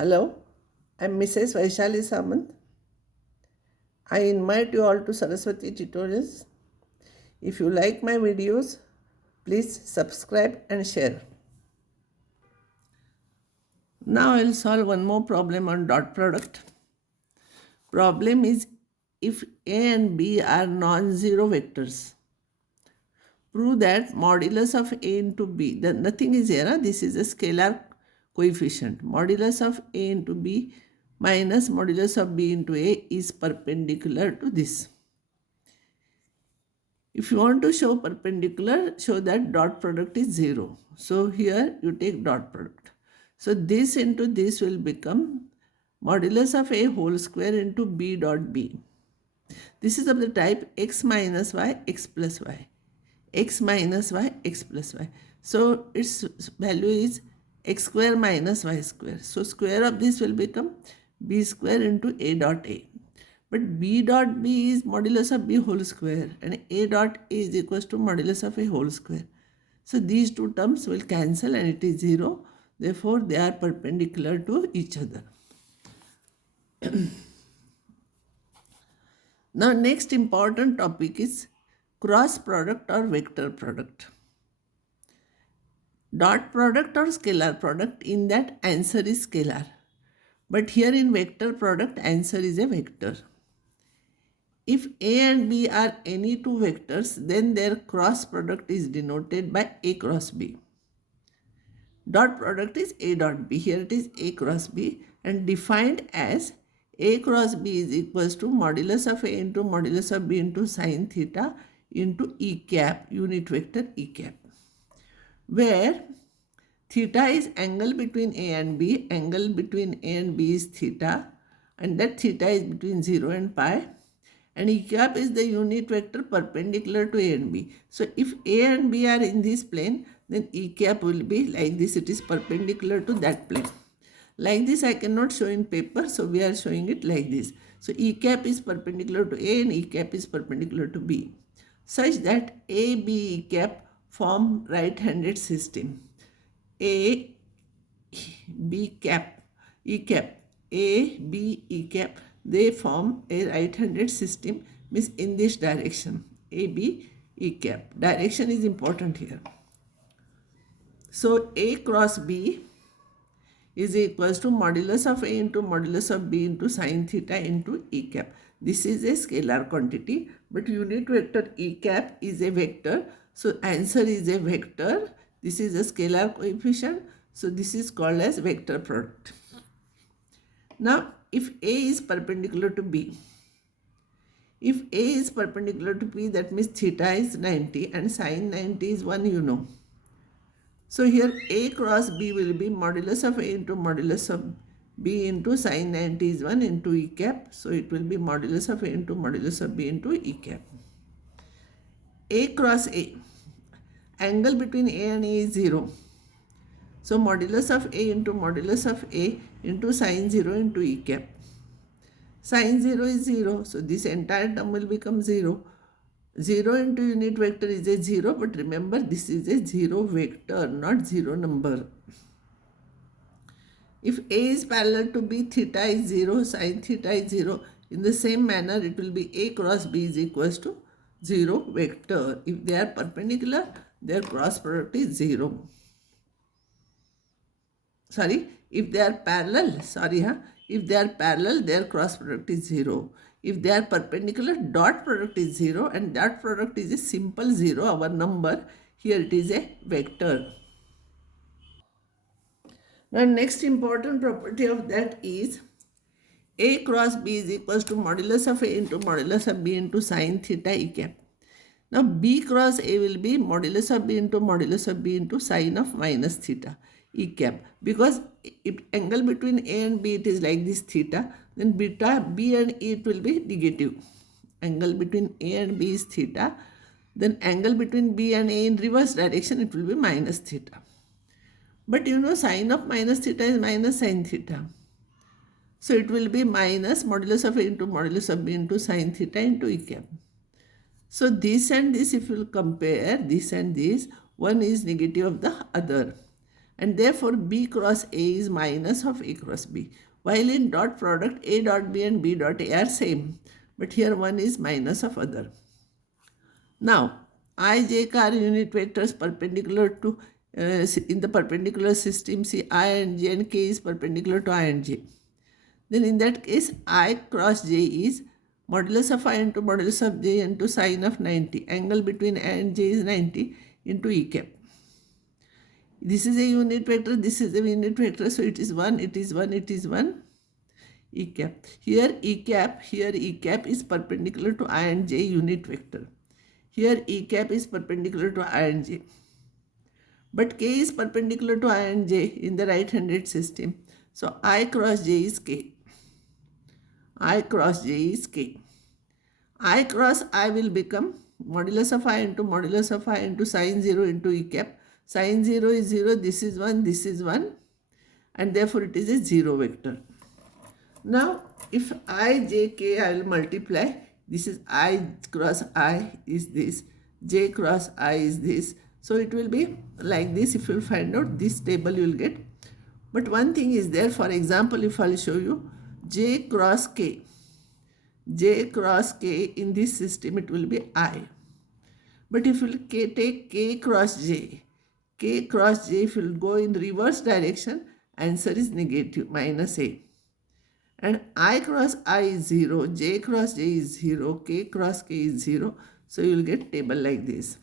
Hello, I'm Mrs. Vaishali Samant. I invite you all to Saraswati tutorials. If you like my videos, please subscribe and share. Now I'll solve one more problem on dot product. Problem is if A and B are non-zero vectors. Prove that modulus of A into B, nothing is here, this is a scalar coefficient. Modulus of A into B minus modulus of B into A is perpendicular to this. If you want to show perpendicular, show that dot product is 0. So here you take dot product. So this into this will become modulus of A whole square into B dot B. This is of the type x minus y, x plus y. X minus y, x plus y. So its value is x square minus y square. So square of this will become b square into A dot A. But b dot b is modulus of b whole square and a dot a is equals to modulus of a whole square. So these two terms will cancel and it is 0. Therefore, they are perpendicular to each other. Now, next important topic is cross product or vector product. Dot product or scalar product, in that answer is scalar. But here in vector product, answer is a vector. If A and B are any two vectors, then their cross product is denoted by A cross B. Dot product is A dot B. Here it is A cross B and defined as A cross B is equals to modulus of A into modulus of B into sine theta into E cap, unit vector E cap, where theta is angle between A and B, angle between A and B is theta, and that theta is between 0 and pi. And E cap is the unit vector perpendicular to A and B. So if A and B are in this plane, then E cap will be like this. It is perpendicular to that plane. Like this I cannot show in paper, so we are showing it like this. So E cap is perpendicular to A and E cap is perpendicular to B, such that A, B, E cap form right-handed system. A, B cap, E cap, A, B, E cap, they form a right-handed system, means in this direction, A, B, E cap. Direction is important here. So A cross B is equals to modulus of A into modulus of B into sine theta into E cap. This is a scalar quantity, but unit vector E cap is a vector. So answer is a vector. This is a scalar coefficient. So this is called as vector product. Now, if A is perpendicular to B, if A is perpendicular to B, that means theta is 90 and sine 90 is 1, you know. So here A cross B will be modulus of A into modulus of B into sine 90 is 1 into E cap. So it will be modulus of A into modulus of B into E cap. A cross A, angle between A and A is 0. So modulus of A into modulus of A into sine 0 into E cap. Sine 0 is 0. So this entire term will become 0. 0 into unit vector is a 0. But remember, this is a 0 vector, not 0 number. If A is parallel to B, theta is 0, sine theta is 0. In the same manner, it will be A cross B is equals to 0 vector. If they are perpendicular, their cross product is 0. If they are parallel, if they are parallel, their cross product is 0. If they are perpendicular, dot product is 0 and dot product is a simple 0, our number. Here it is a vector. Now next important property of that is A cross B is equals to modulus of A into modulus of B into sine theta E cap. Now B cross A will be modulus of B into sine of minus theta E cap, because if angle between A and B it is like this theta, then beta B and E it will be negative. Angle between A and B is theta, then angle between B and A in reverse direction it will be minus theta. But you know, sine of minus theta is minus sine theta. So it will be minus modulus of A into modulus of B into sine theta into E cap. So this and this, if you will compare this and this, one is negative of the other. and therefore B cross A is minus of A cross B. While in dot product, A dot B and B dot A are same, but here one is minus of other. Now, I, J are unit vectors perpendicular to, in the perpendicular system, see I and J and K is perpendicular to I and J. Then in that case, I cross J is modulus of I into modulus of J into sine of 90. Angle between I and J is 90 into E cap. This is a unit vector, this is a unit vector, so it is 1, it is 1, it is 1. E cap. Here E cap is perpendicular to I and J unit vector. Here E cap is perpendicular to I and J. But K is perpendicular to I and J in the right-handed system. So I cross J is K. I cross J is K. I cross I will become modulus of I into sine 0 into E cap. Sine 0 is 0, this is 1, this is 1, and therefore it is a 0 vector. Now, if I, J, K, I will multiply. This is I cross I is this, J cross I is this. So it will be like this. If you will find out this table, you will get. But one thing is there. For example, if I will show you J cross K in this system, it will be I. But if you will take K cross J, if you will go in reverse direction, answer is negative, minus A. And I cross I is 0, J cross J is 0, K cross K is 0. So you will get table like this.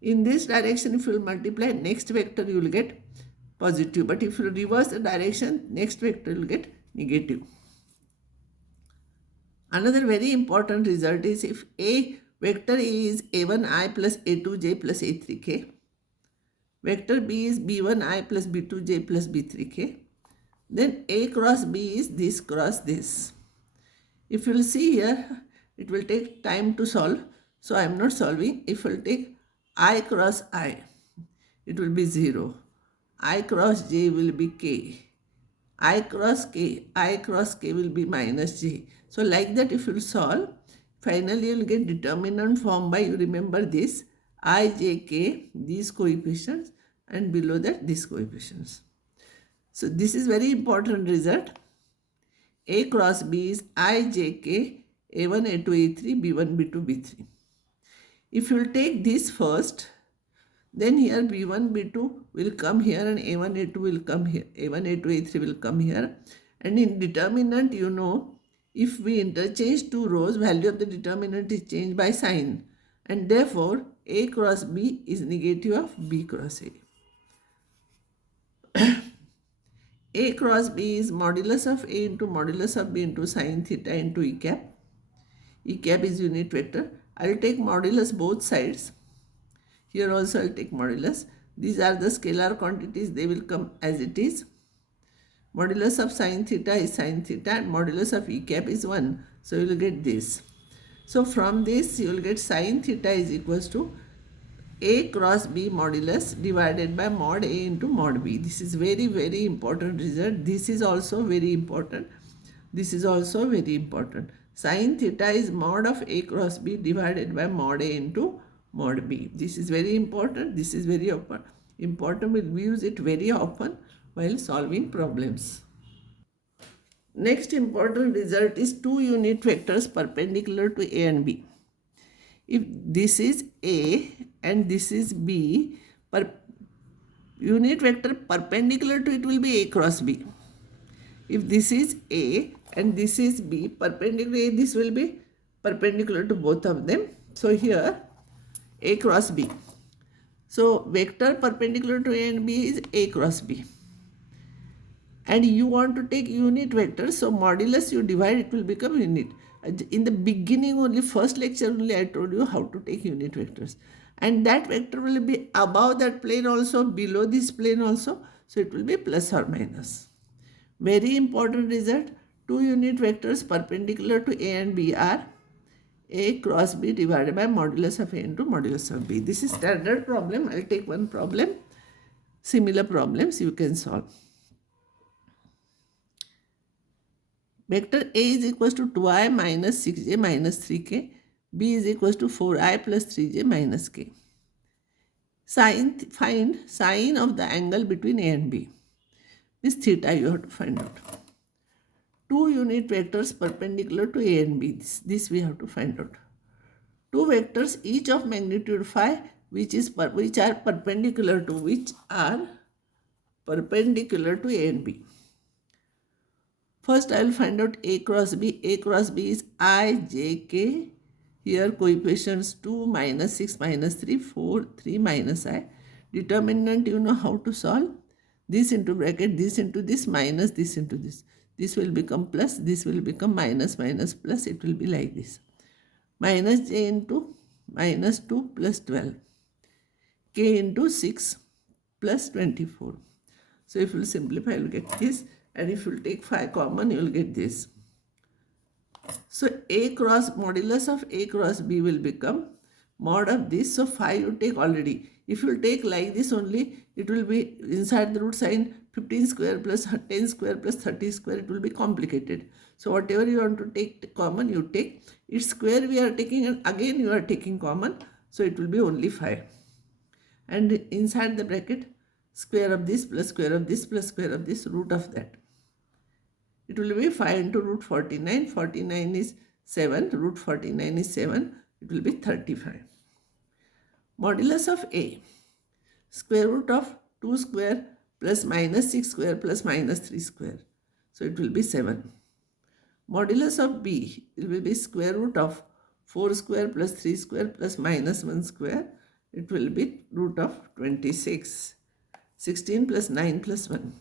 In this direction, if you will multiply next vector, you will get positive. But if you reverse the direction, next vector will get negative. Another very important result is if A vector A is A1I plus A2J plus A3K. Vector B is B1I plus B2J plus B3K. Then A cross B is this cross this. If you will see here, it will take time to solve. So I am not solving. If you will take I cross I, it will be 0. I cross J will be K. I cross K will be minus J. So like that, if you will solve, finally you will get determinant form by, you remember this, I, J, K, these coefficients, and below that these coefficients. So this is very important result. A cross B is I, J, K, A1, A2, A3, B1, B2, B3. If you will take this first, then here B1, B2 will come here and A1, A2 will come here. A1, A2, A3 will come here. And in determinant, you know, if we interchange two rows, value of the determinant is changed by sign. And therefore, A cross B is negative of B cross A. A cross B is modulus of A into modulus of B into sine theta into E cap. E cap is unit vector. I will take modulus both sides. Here also I will take modulus. These are the scalar quantities. They will come as it is. Modulus of sine theta is sine theta and modulus of E cap is 1. So you will get this. So from this you will get sine theta is equals to A cross B modulus divided by mod A into mod B. This is very, very important result. This is also very important. This is also very important. Sine theta is mod of A cross B divided by mod A into mod B. This is very important. This is very important. We'll use it very often while solving problems. Next important result is two unit vectors perpendicular to A and B. If this is A and this is B, unit vector perpendicular to it will be A cross B. If this is A and this is B, perpendicular A, this will be perpendicular to both of them. So here A cross B. So vector perpendicular to A and B is A cross B. And you want to take unit vector, so modulus you divide, it will become unit. In the beginning only, first lecture only, I told you how to take unit vectors. And that vector will be above that plane also, below this plane also. So it will be plus or minus. Very important result. Two unit vectors perpendicular to A and B are A cross B divided by modulus of A into modulus of B. This is standard problem. I will take one problem. Similar problems you can solve. Vector A is equals to 2i minus 6j minus 3k. B is equals to 4i plus 3j minus k. Find sine of the angle between A and B. This theta you have to find out. Two unit vectors perpendicular to A and B. This we have to find out. Two vectors each of magnitude phi which are perpendicular to A and B. First I will find out A cross B. A cross B is I, J, K. Here coefficients 2, minus 6, minus 3, 4, 3, minus I. Determinant you know how to solve. This into bracket, this into this, minus this into this. This will become plus, this will become minus, minus, plus. It will be like this. Minus j into minus 2 plus 12. K into 6 plus 24. So if you simplify, you will get this. And if you take phi common, you will get this. So A cross modulus of A cross B will become mod of this. So phi you take already. If you take like this only, it will be inside the root sign 15 square plus 10 square plus 30 square. It will be complicated. So whatever you want to take common, you take. Its square we are taking and again you are taking common. So it will be only phi. And inside the bracket, square of this plus square of this plus square of this, root of that. It will be 5 into root 49. 49 is 7. Root 49 is 7. It will be 35. Modulus of A. Square root of 2 square plus minus 6 square plus minus 3 square. So it will be 7. Modulus of B. It will be square root of 4 square plus 3 square plus minus 1 square. It will be root of 26. 16 plus 9 plus 1.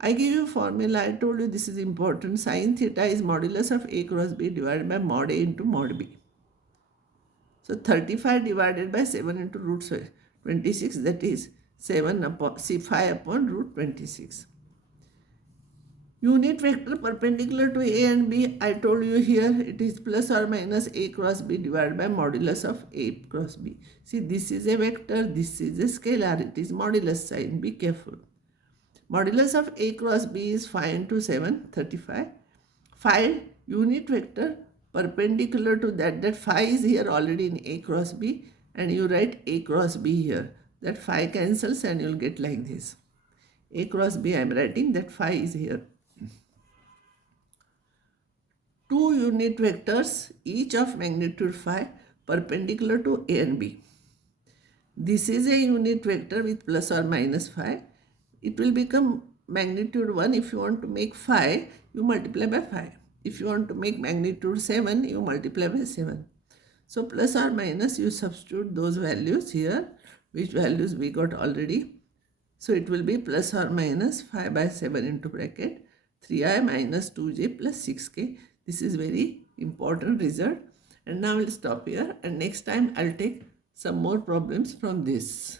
I give you formula. I told you this is important. Sin theta is modulus of A cross B divided by mod A into mod B. So 35 divided by 7 into root 26, that is 7 upon C5 upon root 26. Unit vector perpendicular to A and B, I told you here it is plus or minus A cross B divided by modulus of A cross B. See, this is a vector, this is a scalar, it is modulus sign, be careful. Modulus of A cross B is 5 into 7, 35. 5 unit vector perpendicular to that phi is here already in A cross B, and you write A cross B here. That phi cancels and you will get like this. A cross B I am writing, that phi is here. Two unit vectors each of magnitude phi perpendicular to A and B. This is a unit vector with plus or minus phi. It will become magnitude 1. If you want to make phi, you multiply by phi. If you want to make magnitude 7, you multiply by 7. So plus or minus, you substitute those values here, which values we got already. So it will be plus or minus 5 by 7 into bracket 3i minus 2j plus 6k. This is very important result. And now we'll stop here, and next time I'll take some more problems from this.